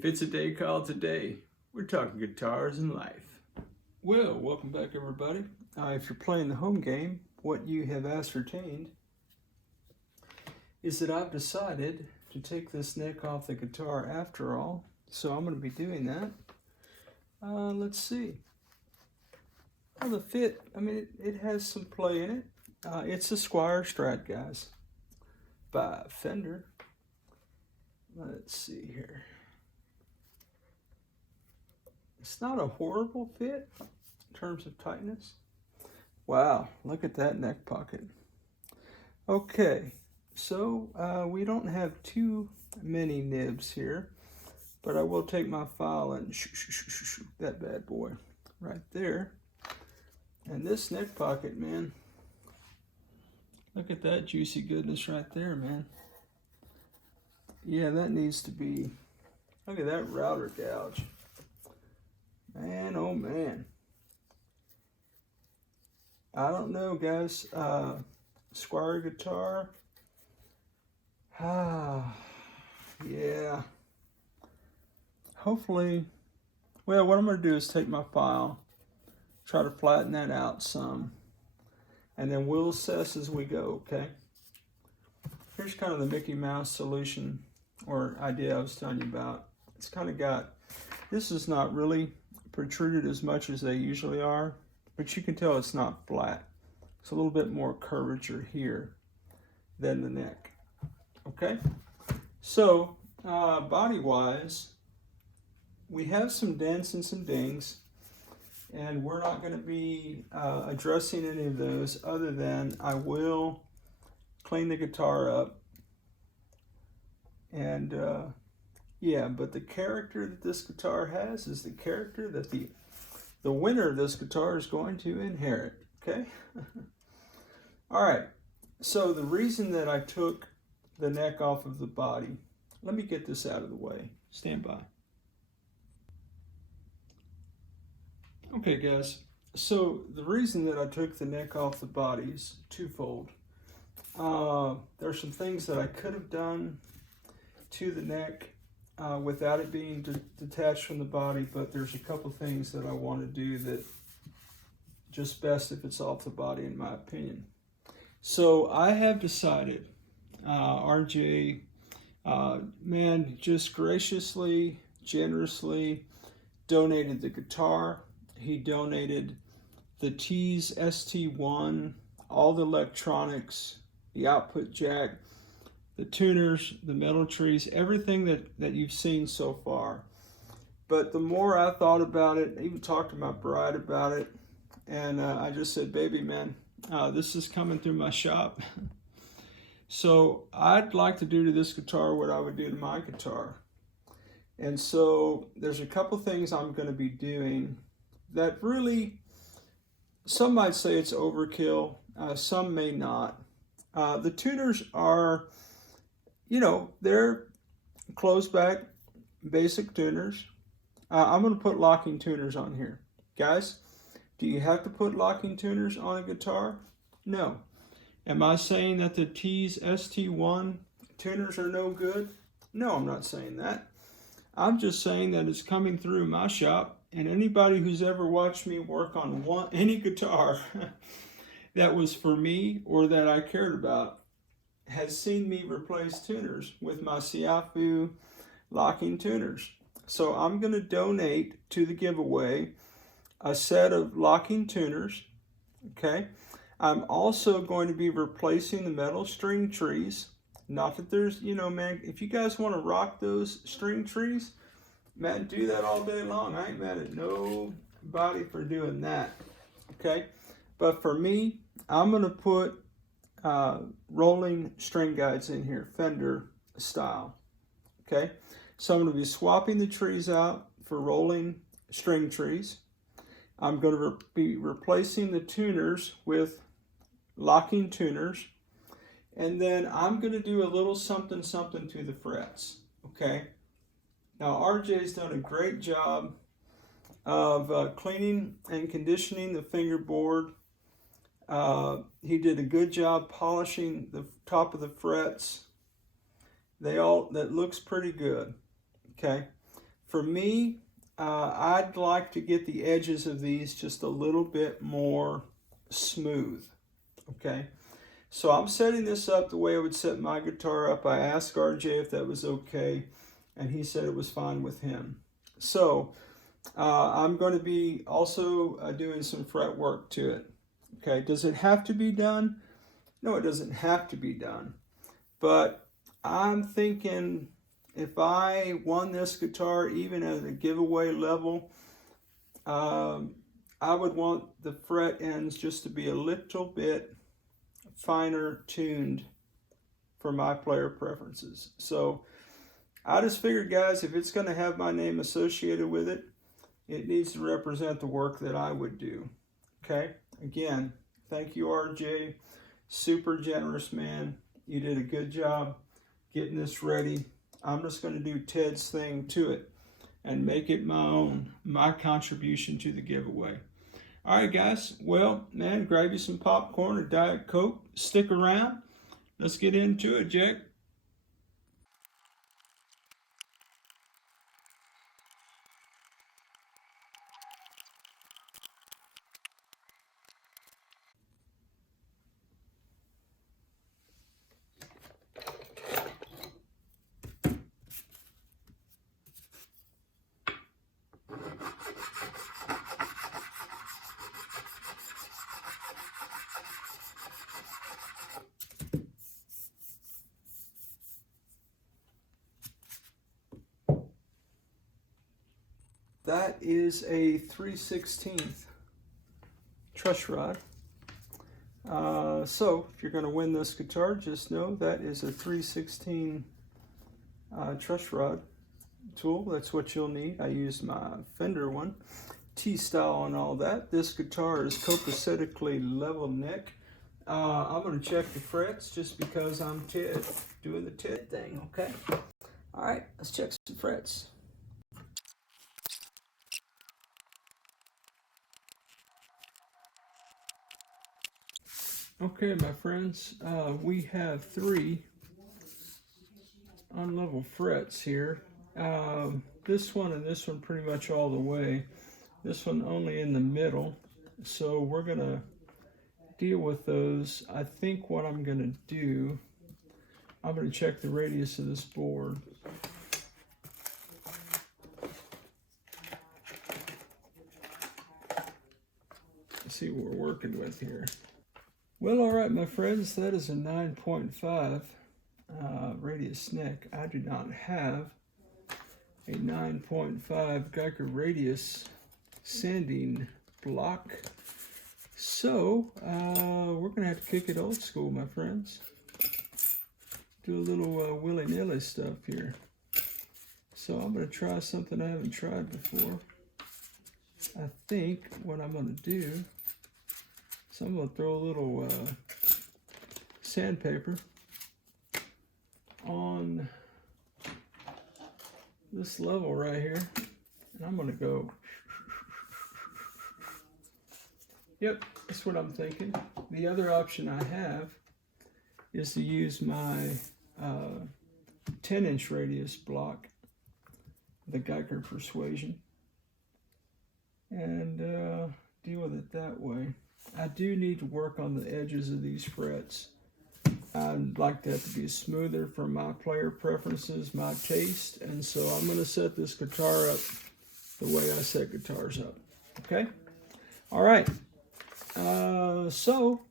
If it's a day called today, we're talking guitars and life. Well, welcome back everybody. If you're playing the home game, what you have ascertained is that I've decided to take this neck off the guitar after all. So I'm going to be doing that. Let's see. Well, the fit, I mean, it has some play in it. It's a Squier Strat, guys, by Fender. Let's see here. It's not a horrible fit in terms of tightness. Wow, look at that neck pocket. Okay, so we don't have too many nibs here, but I will take my file and shoot that bad boy right there. And this neck pocket, man, look at that juicy goodness right there, man. Yeah, that needs to be, look at that router gouge. Man, oh man. I don't know, guys. Squier guitar. Yeah. Hopefully, well, what I'm going to do is take my file, try to flatten that out some, and then we'll assess as we go, okay? Here's kind of the Mickey Mouse solution or idea I was telling you about. It's kind of got, this is not really protruded as much as they usually are, but you can tell it's not flat. It's a little bit more curvature here than the neck. Okay, so body-wise, we have some dents and some dings, and we're not going to be addressing any of those other than I will clean the guitar up. And yeah, but the character that this guitar has is the character that the winner of this guitar is going to inherit, okay? All right, so the reason that I took the neck off of the body, let me get this out of the way. Stand by. Okay, guys, so the reason that I took the neck off the body is twofold. There's some things that I could have done to the neck without it being detached from the body, but there's a couple things that I want to do that just best if it's off the body, in my opinion. So I have decided, RJ, man, just graciously, generously donated the guitar. He donated the T's ST1, all the electronics, the output jack, the tuners, the metal trees, everything that you've seen so far. But the more I thought about it, I even talked to my bride about it, and I just said, baby, man, this is coming through my shop. So I'd like to do to this guitar what I would do to my guitar. And so there's a couple things I'm going to be doing that really, some might say it's overkill, some may not. The tuners are, you know, they're closed back, basic tuners. I'm going to put locking tuners on here. Guys, do you have to put locking tuners on a guitar? No. Am I saying that the T's ST1 tuners are no good? No, I'm not saying that. I'm just saying that it's coming through my shop, and anybody who's ever watched me work on any guitar that was for me or that I cared about has seen me replace tuners with my Siafu locking tuners. So I'm going to donate to the giveaway a set of locking tuners, okay? I'm also going to be replacing the metal string trees. Not that there's, you know, man, if you guys want to rock those string trees, man, do that all day long. I ain't mad at nobody for doing that, okay? But for me, I'm going to put rolling string guides in here, Fender style, okay? So I'm going to be swapping the trees out for rolling string trees. I'm going to be replacing the tuners with locking tuners, and then I'm going to do a little something to the frets, okay? Now RJ's done a great job of cleaning and conditioning the fingerboard. He did a good job polishing the top of the frets. That looks pretty good, okay? For me, I'd like to get the edges of these just a little bit more smooth, okay? So I'm setting this up the way I would set my guitar up. I asked RJ if that was okay, and he said it was fine with him. So I'm going to be also doing some fret work to it. Okay, does it have to be done? No, it doesn't have to be done. But I'm thinking if I won this guitar even at a giveaway level, I would want the fret ends just to be a little bit finer tuned for my player preferences. So I just figured, guys, if it's going to have my name associated with it, it needs to represent the work that I would do. Okay? Again, thank you, RJ. Super generous, man. You did a good job getting this ready. I'm just going to do Ted's thing to it and make it my own, my contribution to the giveaway. All right, guys. Well, man, grab you some popcorn or Diet Coke. Stick around. Let's get into it, Jack. That is a 3/16 truss rod. So if you're going to win this guitar, just know that is a 3/16 truss rod tool. That's what you'll need. I used my Fender one, T-style and all that. This guitar is copacetically level neck. I'm going to check the frets just because I'm Ted, doing the Ted thing, okay? All right, let's check some frets. Okay, my friends, we have 3 unlevel frets here. This one and this one pretty much all the way. This one only in the middle. So we're going to deal with those. I think what I'm going to do, I'm going to check the radius of this board. Let's see what we're working with here. Well, all right, my friends, that is a 9.5 radius neck. I do not have a 9.5 Guyker radius sanding block. So, we're going to have to kick it old school, my friends. Do a little willy-nilly stuff here. So I'm going to try something I haven't tried before. I think what I'm going to do, so I'm going to throw a little sandpaper on this level right here, and I'm going to go, yep, that's what I'm thinking. The other option I have is to use my 10-inch radius block, the Guyker Persuasion, and deal with it that way. I do need to work on the edges of these frets. I'd like that to be smoother for my player preferences, my taste, and so I'm going to set this guitar up the way I set guitars up. Okay? All right. So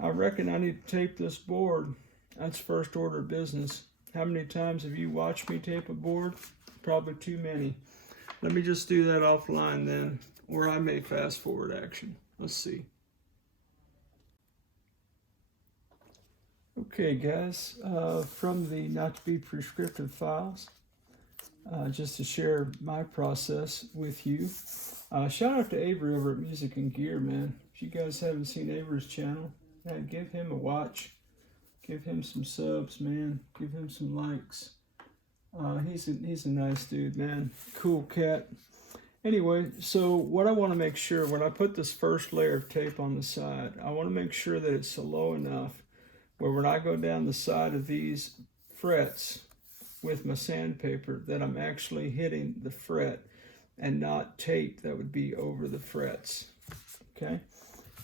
I reckon I need to tape this board. That's first order of business. How many times have you watched me tape a board? Probably too many. Let me just do that offline then, or I may fast forward action. Let's see. Okay, guys, from the not to be prescriptive files, just to share my process with you. Shout out to Avery over at MusicNGear, man. If you guys haven't seen Avery's channel, give him a watch. Give him some subs, man. Give him some likes. He's a nice dude, man. Cool cat. Anyway, so what I want to make sure, when I put this first layer of tape on the side, I want to make sure that it's low enough where when I go down the side of these frets, with my sandpaper that I'm actually hitting the fret and not tape that would be over the frets. Okay.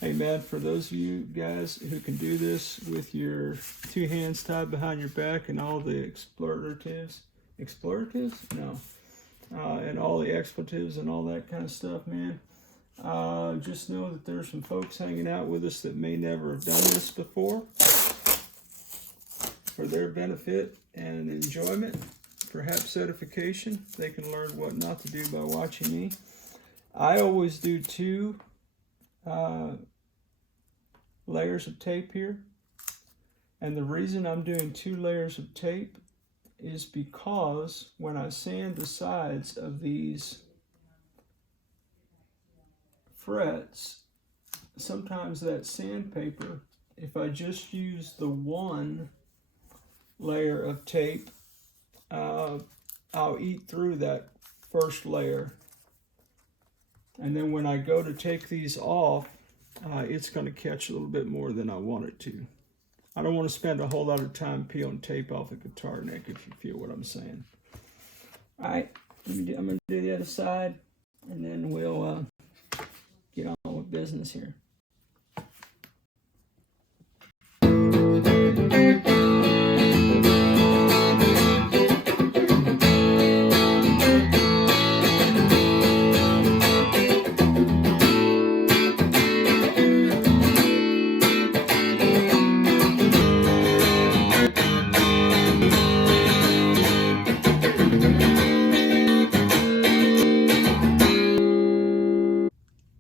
Hey man, for those of you guys who can do this with your two hands tied behind your back and all the expletives? No. And all the expletives and all that kind of stuff, man. Just know that there's some folks hanging out with us that may never have done this before. For their benefit and enjoyment, perhaps edification, they can learn what not to do by watching me. I always do two layers of tape here, and the reason I'm doing 2 layers of tape is because when I sand the sides of these frets, sometimes that sandpaper, if I just use the 1 layer of tape, I'll eat through that first layer, and then when I go to take these off, it's going to catch a little bit more than I want it to. I don't want to spend a whole lot of time peeling tape off a guitar neck, if you feel what I'm saying. All right, I'm going to do the other side, and then we'll get on with business here.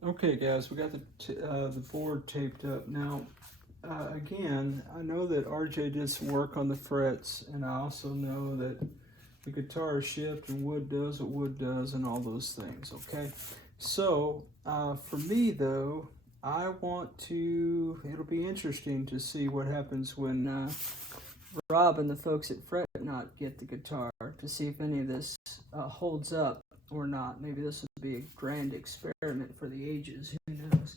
Okay guys, we got the board taped up. Now, again, I know that RJ did some work on the frets, and I also know that the guitar is shipped and wood does what wood does and all those things, okay? So, for me though, I want to, it'll be interesting to see what happens when Rob and the folks at Fret Not get the guitar, to see if any of this holds up or not. Maybe this would be a grand experiment for the ages, who knows.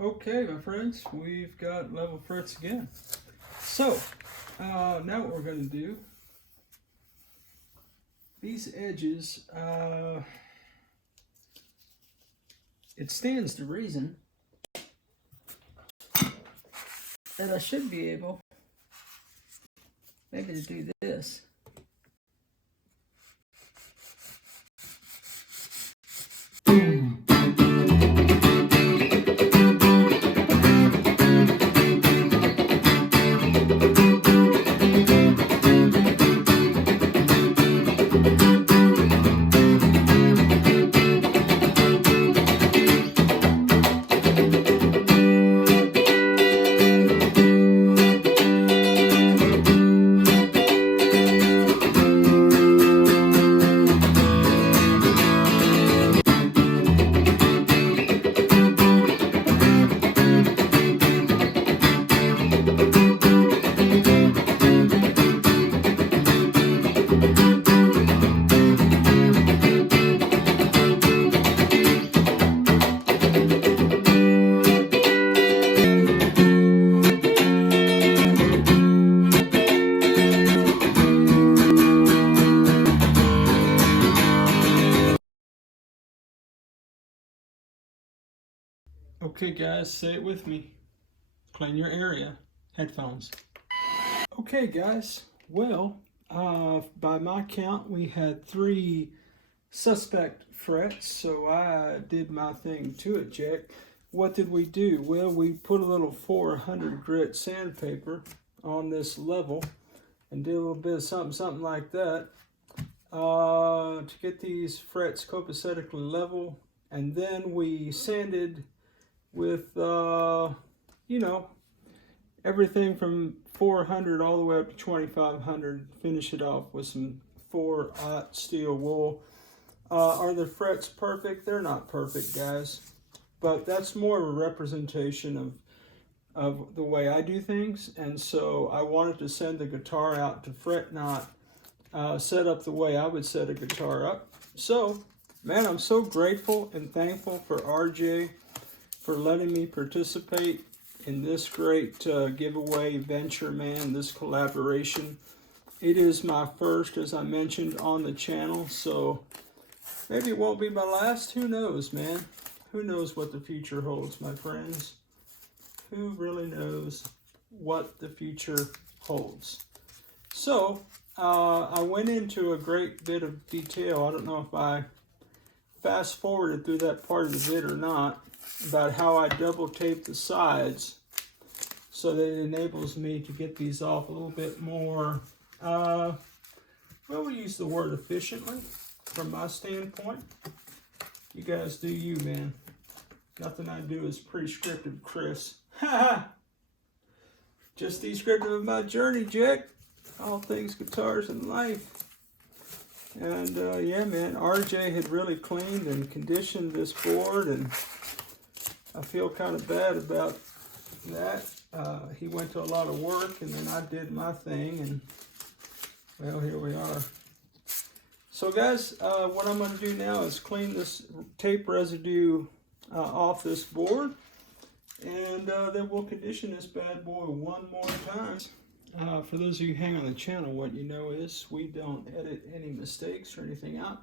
Okay, my friends, we've got level frets again. So, now what we're going to do, these edges, it stands to reason that I should be able maybe to do this. Okay guys, say it with me. Clean your area. Headphones. Okay guys, well, by my count we had 3 suspect frets, so I did my thing to it, Jack. What did we do? Well, we put a little 400 grit sandpaper on this level and did a little bit of something like that to get these frets copacetically level, and then we sanded with, you know, everything from 400 all the way up to 2500. Finish it off with some 4/0 steel wool. Are the frets perfect? They're not perfect, guys, but that's more of a representation of the way I do things. And so I wanted to send the guitar out to fret not, set up the way I would set a guitar up. So, man, I'm so grateful and thankful for RJ for letting me participate in this great giveaway venture, man, this collaboration. It is my first, as I mentioned, on the channel, so maybe it won't be my last. Who knows, man? Who knows what the future holds, my friends? Who really knows what the future holds? So, I went into a great bit of detail. I don't know if I fast forwarded through that part of the vid or not, about how I double tape the sides so that it enables me to get these off a little bit more, well, we use the word efficiently from my standpoint. You guys do you, man. Nothing I do is prescriptive, Chris. Just descriptive of my journey, Jack. All things guitars and life. And yeah, man, RJ had really cleaned and conditioned this board, and I feel kind of bad about that. He went to a lot of work, and then I did my thing, and well, here we are. So guys, what I'm going to do now is clean this tape residue off this board, and then we'll condition this bad boy one more time. For those of you who hang on the channel, what you know is we don't edit any mistakes or anything out.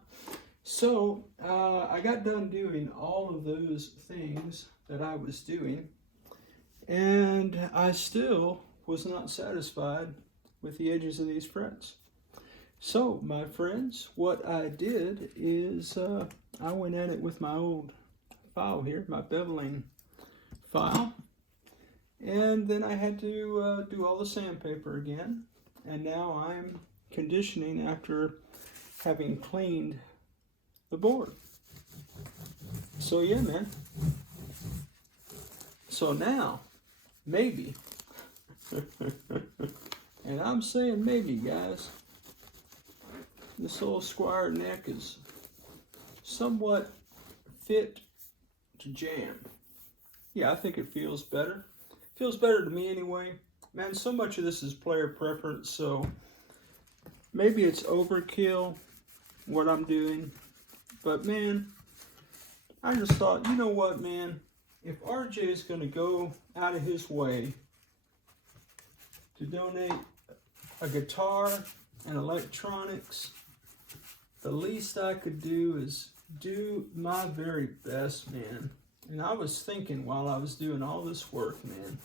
So I got done doing all of those things that I was doing, and I still was not satisfied with the edges of these frets. So my friends, what I did is I went at it with my old file here, my beveling file, and then I had to do all the sandpaper again, and now I'm conditioning after having cleaned the board. So yeah, man. So now, maybe, and I'm saying maybe, guys, this old Squier neck is somewhat fit to jam. Yeah, I think it feels better. Feels better to me anyway. Man, so much of this is player preference, so maybe it's overkill what I'm doing. But man, I just thought, you know what, man? If RJ is going to go out of his way to donate a guitar and electronics, the least I could do is do my very best, man. And I was thinking while I was doing all this work, man,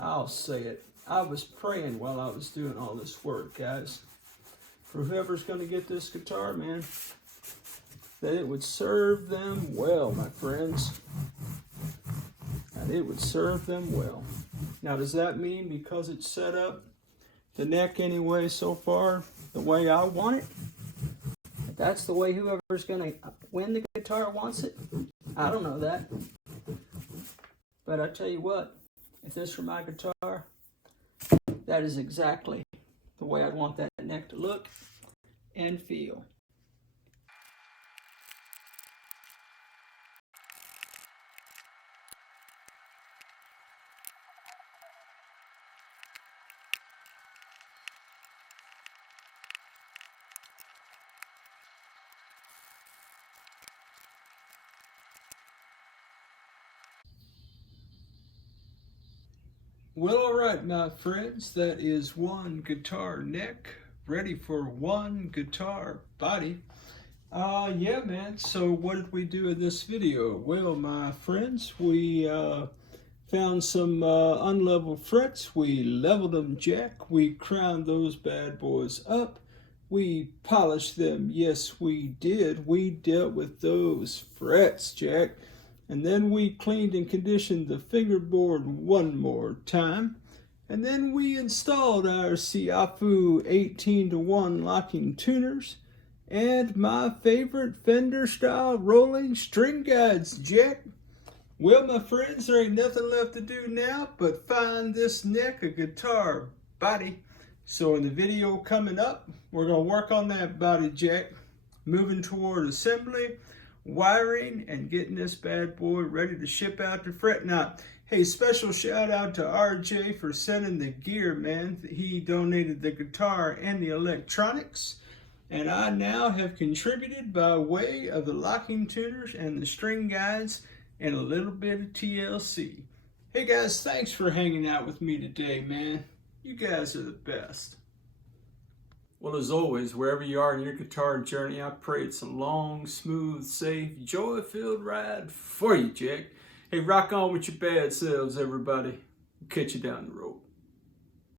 I'll say it, I was praying while I was doing all this work, guys, for whoever's going to get this guitar, man, that it would serve them well, my friends. And it would serve them well. Now, does that mean because it's set up the neck anyway so far the way I want it, that's the way whoever's going to win the guitar wants it? I don't know that. But I tell you what, if this were my guitar, that is exactly the way I'd want that neck to look and feel. Well, all right, my friends, that is one guitar neck ready for one guitar body. Yeah, man, so what did we do in this video? Well, my friends, we found some unleveled frets. We leveled them, Jack. We crowned those bad boys up. We polished them. Yes, we did. We dealt with those frets, Jack. And then we cleaned and conditioned the fingerboard one more time. And then we installed our Siafu 18-to-1 locking tuners and my favorite Fender style rolling string guides, Jack. Well, my friends, there ain't nothing left to do now but find this neck of guitar body. So in the video coming up, we're going to work on that body jack, moving toward assembly, wiring, and getting this bad boy ready to ship out to fret. Now, hey, special shout out to RJ for sending the gear, man. He donated the guitar and the electronics. And I now have contributed by way of the locking tuners and the string guides and a little bit of TLC. Hey guys, thanks for hanging out with me today, man. You guys are the best. Well, as always, wherever you are in your guitar journey, I pray it's a long, smooth, safe, joy-filled ride for you, Jack. Hey, rock on with your bad selves, everybody. Catch you down the road.